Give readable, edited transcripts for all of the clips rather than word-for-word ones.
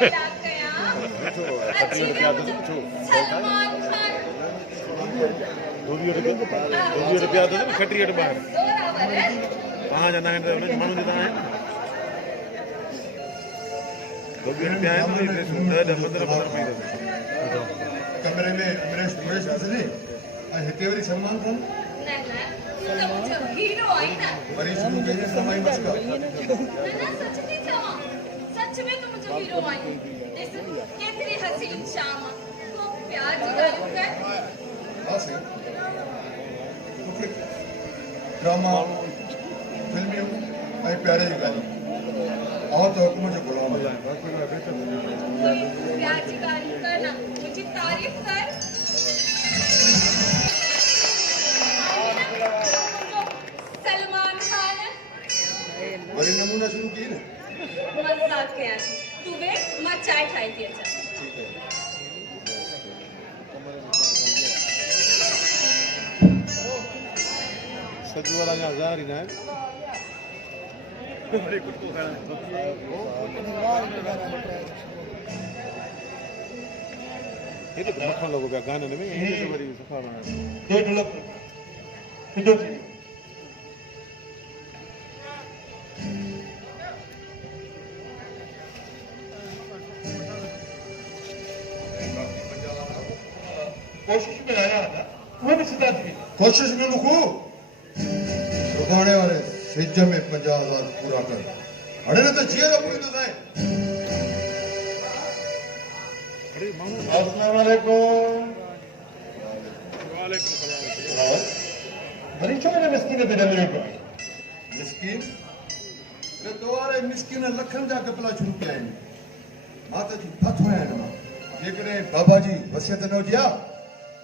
छो खट्टी रुपया तो छो दो रुपया तो खट्टी अट बाहर कहाँ जाना है तो मानो जाता है दो रुपया है तो इतने सुंदर 15 कमरे में अमरेश असली हिते वरी सलमान खान वरी शुरू कहिए समय बच का सच में तुम मुझे हीरो आई जैसे केतरी हसीन शाम को प्यार जी गालिब कर हां सही तो ड्रामा फिल्मियों ऐं प्यारे जी गालिब और तो हुकुम जो गुलाम प्यार जी गालिब करना मुझे तारीफ कर सलमान खान वरी नमूना शुरू की ना मजाक के आज तू वे मैं चाय खाई थी अच्छा ठीक है सजू वाला यहाँ जा रही ना बड़े कुछ को खाना ये तो मक्खन लोगों का गाना नहीं है ये बड़ी सफा बना ये ढोलक हिंदू जी कोशिश में आया था वो भी सिद्धार्थ भी कोशिश में रुको सुखाने वाले सिज में 50,000 पूरा कर अरे ना तो चेहरा पूरी तो जाए अस्सलाम वालेकुम वालेकुम सलाम बड़ी छोटे मिस्कीन ते डले को मिस्कीन रे तोरे मिस्कीन लखन जा कपला शुरू किया है माता जी फत होया है ना जेकरे बाबा जी वसियत न दिया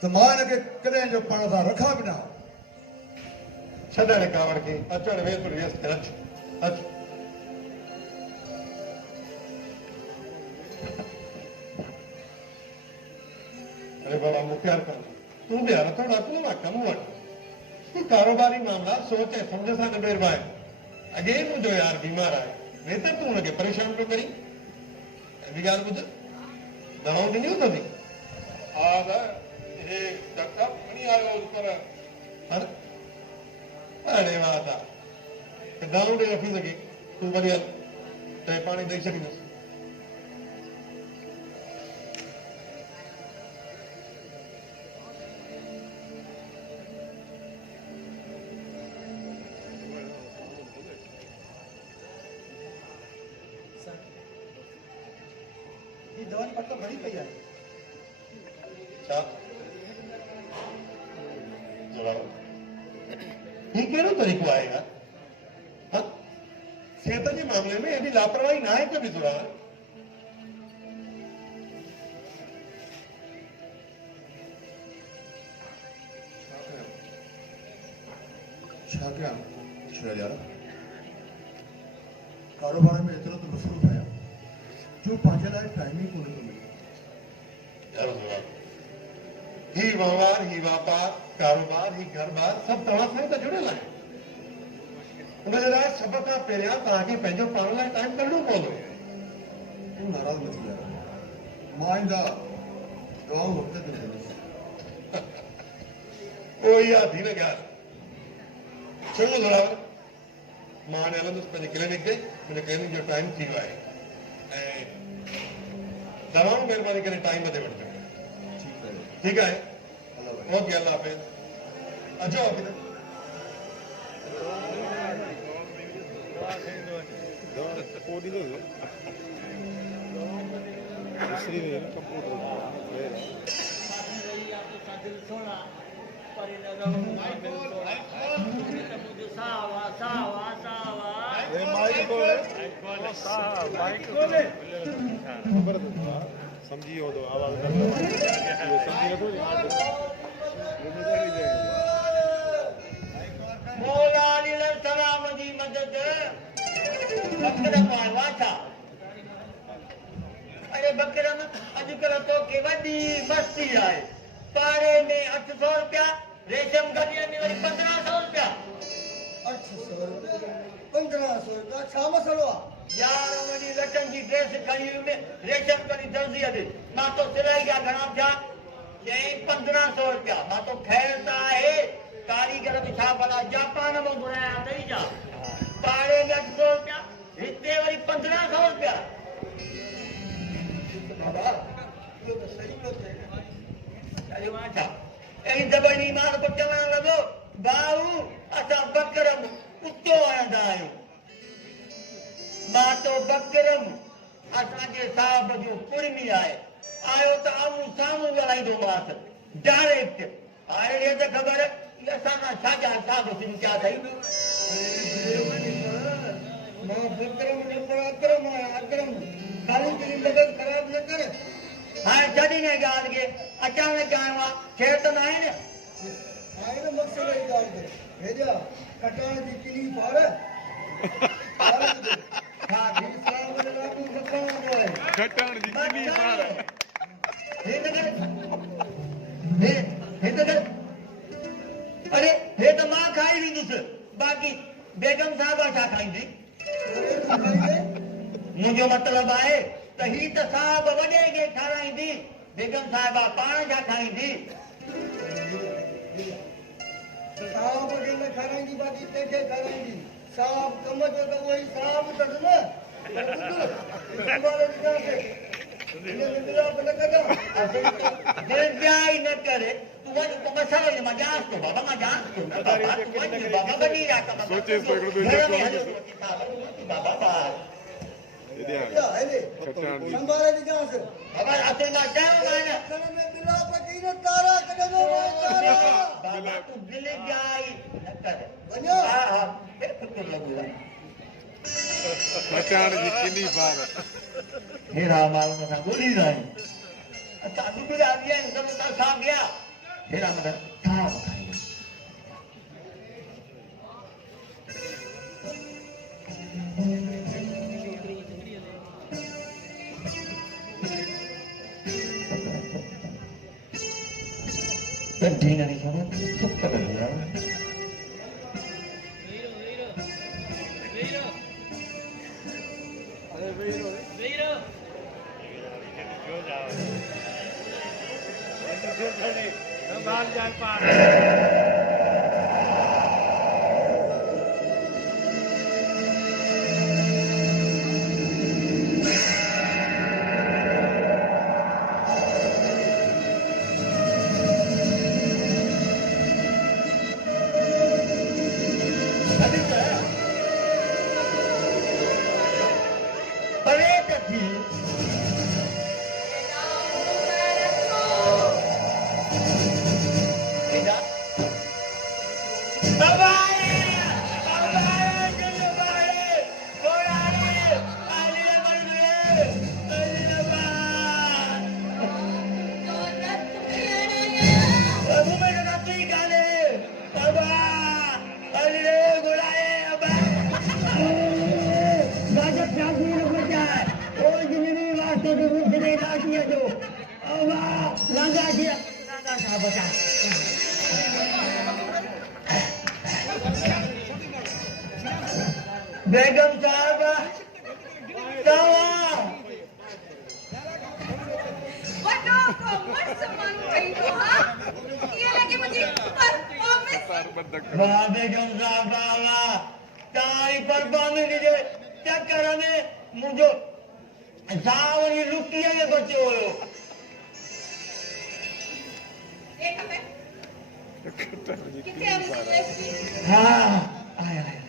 तो मां के कदे जो पाण सा रखा बिना छड़े कावड़ के अचड़ वे तो रेस करच अच अरे बाबा मुख्तार कर तू भी यार थोड़ा तू ना कम वट तू कारोबारी मामला सोचे समझ सा नबेर भाई अगे मुझे यार बीमार है वे तो तू लगे परेशान पे करी अभी गाल मुझे दवाओं दी नहीं होता थी हाँ ये डॉक्टर मनी आयो उस पर अरे वाह था दवाओं दे रखी सके तू बढ़िया ते पानी दे सकी न ये दवा पटका बड़ी पई है अच्छा ये केड़ो तरीको आएगा हाँ सेहत के मामले में यदि लापरवाही ना है कभी जुड़ा क्या यार कारोबार में इतना तो मसरूफ है जो पांचे लाए टाइम ही को नहीं मिले ही व्यवहार ही व्यापार कारोबार ही घर बार सब तव्हां सां त जुड़ियल आहे उन जे लाइ सभ खां पहिरियां तव्हांखे पंहिंजो पाण लाइ टाइम कढणो पवंदो तूं नाराज़ न थी यार मां ईंदा दवाऊं वक़्त ते ॾींदुसि कोई आहे धीरे ॻाल्हि छो घुरायो मां हाणे हलंदुसि पंहिंजे क्लिनिक ते मुंहिंजे क्लिनिक जो टाइम थी वियो आहे ऐं दवाऊं महिरबानी करे टाइम ते वठिजो ठीक है ओके अल्लाह हाफिज अचो अभी समझी हो तो आवाज समझी न मौला अली सलाम जी मदद बकरा पालवा था अरे बकरम अजकल तो के वडी मस्ती आए पारे में 800 रुपया रेशम गलियां में वरी 1500 रुपया 800 रुपया 1500 रुपया छा मसलो यार वही लटन जी ड्रेस खड़ी हुई में रेशम करी दर्जी दे मां तो सिलाई जा घणा थिया चई 1500 रुपया मां तो खैर ता है कारीगर भी छा भला जापान में घुराया नहीं जा पाड़े में 800 रुपया हिते वरी 1500 रुपया बाबा यो तो सही तो थे अरे वहां था ऐं दबणी मार को चवण लॻो भाऊ असां बकरम कुतो आंदा आहियूं मां तो बकरम असांजे साहब जो कुर्मी आहे आयो त आम्हूं साम्हूं ॻाल्हाईंदो मांसि डायरेक्ट हाणे इहा त ख़बर असां खां छा साहब सिंचा अथई मां बकरम न पर अकरम आहियां अकरम खाली तुंहिंजी तबियत ख़राब न कर हाणे छॾी न ॻाल्हि खे अचानक आयो आहे खेर त न आहे न आहे न मक़सद जी ॻाल्हि ते भेजा कटाइण जी किनी पार हा इस्लाम में लागू रखण वारो आहे खटण जी किनी पार अरे हे त मां खाई वेंदुसि बाक़ी बेगम साहिबा छा खाईंदी मुंहिंजो मतिलबु आहे त ही त साहिब वॾे खे खाराईंदी बेगम साहिबा पाण छा खाईंदी साहब खे न खाराईंदी बाक़ी कंहिंखे खाराईंदी साहब कम जो त उहो ई साहब अथसि न दिलजाई न करे तूं वञ पोइ मसालो मां ॼांस थो बाबा मां ॼांस थो बाबा वॾी रात सोचे थो हिकिड़ो ॿियो घर में जेको हलो बाबा ॿार खटण जी संभाले दी जांस बाबा असे मां चयो कान कण में बिला पकी न तारा कढंदो तारा बाबा तूं दिलजाई न कर वञो हा हा बिल्कुलु लॻो खटण जी किनी पार हेरा माल में असां ॻोल्ही रहिया आहियूं असां ॾुबड़ा बि आहियूं सभु त छा कया हेरा मतलब छा खाई ढींग नहीं खबर चुप कर दिया बेगम साहब वॾो को मस्त माण्हू ठहींदो हा ईअं लॻे मुंहिंजी परफॉर्मेंस वाह बेगम साहब वाह ताई परफॉर्मेंस जे चक्कर में मुंहिंजो सावरी लुकीअ में बचियो हुयो एक हमें किथे एमबीबीएस हा आया आया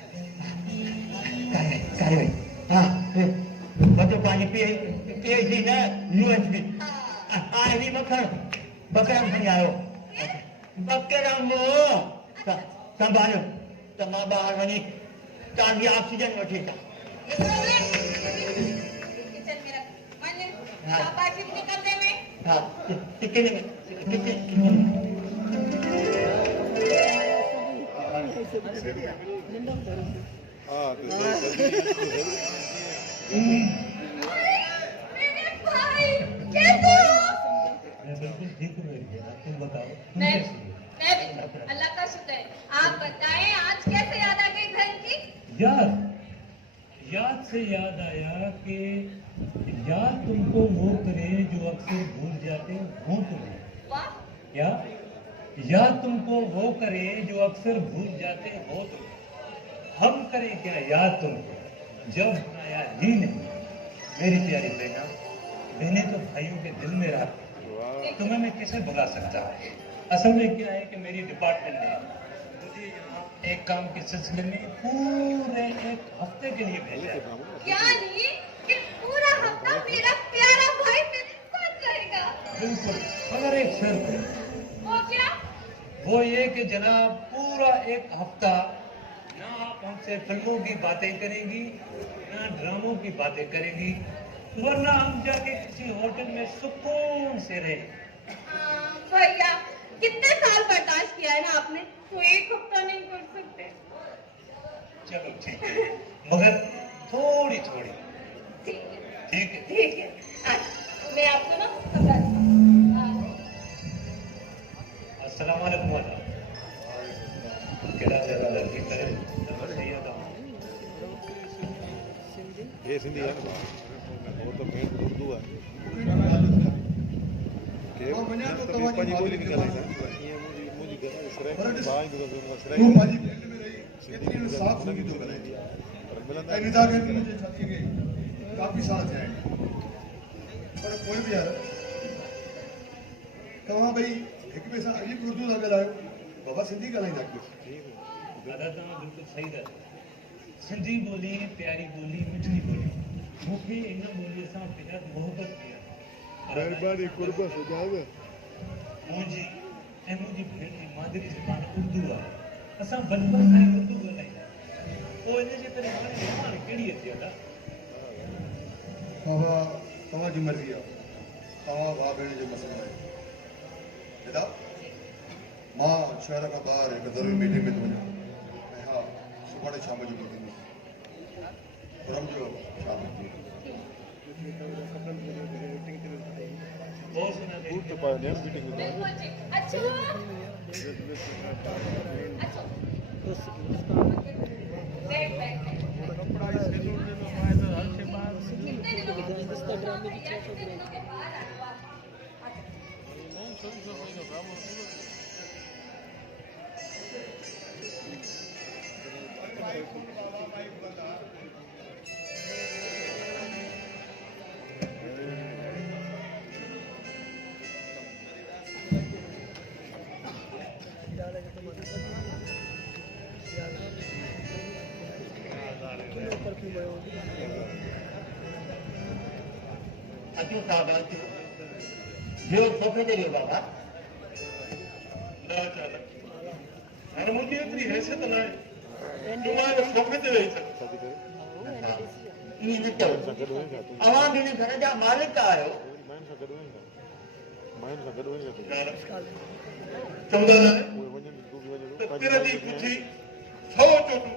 करे हाँ बच्चों पानी पीएचडी न यूएसबी आईवी बकरम खणी आयो बकरम संभालियो त मां ॿाहिरि वञी तव्हांजी ऑक्सीजन वठी अचां किचन में रख वञ शाबाशी अपने कमरे में हा किचन में मेरे भाई कैसे हो मैं भी अल्लाह का शुक्र है आप बताएं आज कैसे याद आ गई घर की याद से इससे याद आया कि याद तुमको वो करे जो अक्सर भूल जाते हो तुम्हें। वाह, क्या? याद तुमको वो करे जो अक्सर भूल जाते हो तुम्हें। हम करें क्या याद तुमको जब हमारा याद ही नहीं। मेरी प्यारी बहना, बहनें तो भाइयों के दिल में रहती, तुम्हें मैं कैसे भुला सकता हूँ। असल में क्या है कि मेरी डिपार्टमेंट ने मुझे यहाँ एक काम के सिलसिले में पूरे एक हफ्ते के लिए भेजा है। यानी कि पूरा हफ्ता मेरा प्यारा भाई मेरे साथ रहेगा। बिल्कुल, मगर एक शर्त है। वो क्या? वो ये कि जनाब पूरा एक हफ्ता ना आप हमसे फिल्मों की बातें करेंगी ना ड्रामों की बातें करेंगी, वरना हम जाके किसी होटल में सुकून से रहें। भैया, कितने साल बर्दाश्त किया है ना आपने, तो एक हफ्ता नहीं कर सकते। चलो ठीक है, मगर थोड़ी थोड़ी। ठीक है, ठीक है, ठीक है। मैं आपको ना अस्सलाम वालेकुम वाला केड़ा जरा लड़की करे सही है। ये सिंधी है ना, वो तो मेन उर्दू है के पंहिंजी ॿोली निकिरंदी आहे। ईअं मुंहिंजी घर सराय बाई जो सराय तूं पंहिंजी फील्ड में रही केतिरी इंसाफ़ सिंधी थो ॻाल्हाईंदी पर मिलंदा ऐं निदा खे मुंहिंजे छातीअ खे काफ़ी साल थिया आहिनि, पर कोई बि यार तव्हां ॿई हिक ॿिए सां अजीब उर्दू था ॻाल्हायो, बाबा सिंधी ॻाल्हाईंदा कयो। दादा तव्हां बिल्कुलु सही था। सिंधी ॿोली प्यारी ॿोली मिठड़ी ॿोली, मूंखे इन ॿोलीअ सां बेहद मोहबत थी आहे। महिरबानी कुर्बत सुझाव मुंहिंजी ऐं मुंहिंजी भेण जी मादरी ज़बान उर्दू आहे। असां बचपन खां ई उर्दू ॻाल्हाईंदा आहियूं, पोइ इन जे करे हाणे कहिड़ी अचे दादा। बाबा तव्हांजी मर्ज़ी आहे, तव्हां भाउ भेण जो मसइलो आहे। बेटा मां शहर खां ॿाहिरि हिकु ज़रूरी मीटिंग में थो वञा, ऐं हा सुभाणे शाम जो मीटिंग सम्झो शाम जो। बहुत सुना दे। तो पाए मीटिंग में बिल्कुल ठीक। अच्छा, बैठ बैठ। कितने दिनों के बाद अचो साहब अचो ॿियो सोफ़े ते वियो बाबा। न चालक, हाणे मुंहिंजी एतिरी हैसियत न आहे जो मां हिन सोफ़े ते वेही सघां। ईअं न चओ, अवां बि हिन घर जा मालिक आहियो। चवंदा न त तिर जी पुछी 100 चोटूं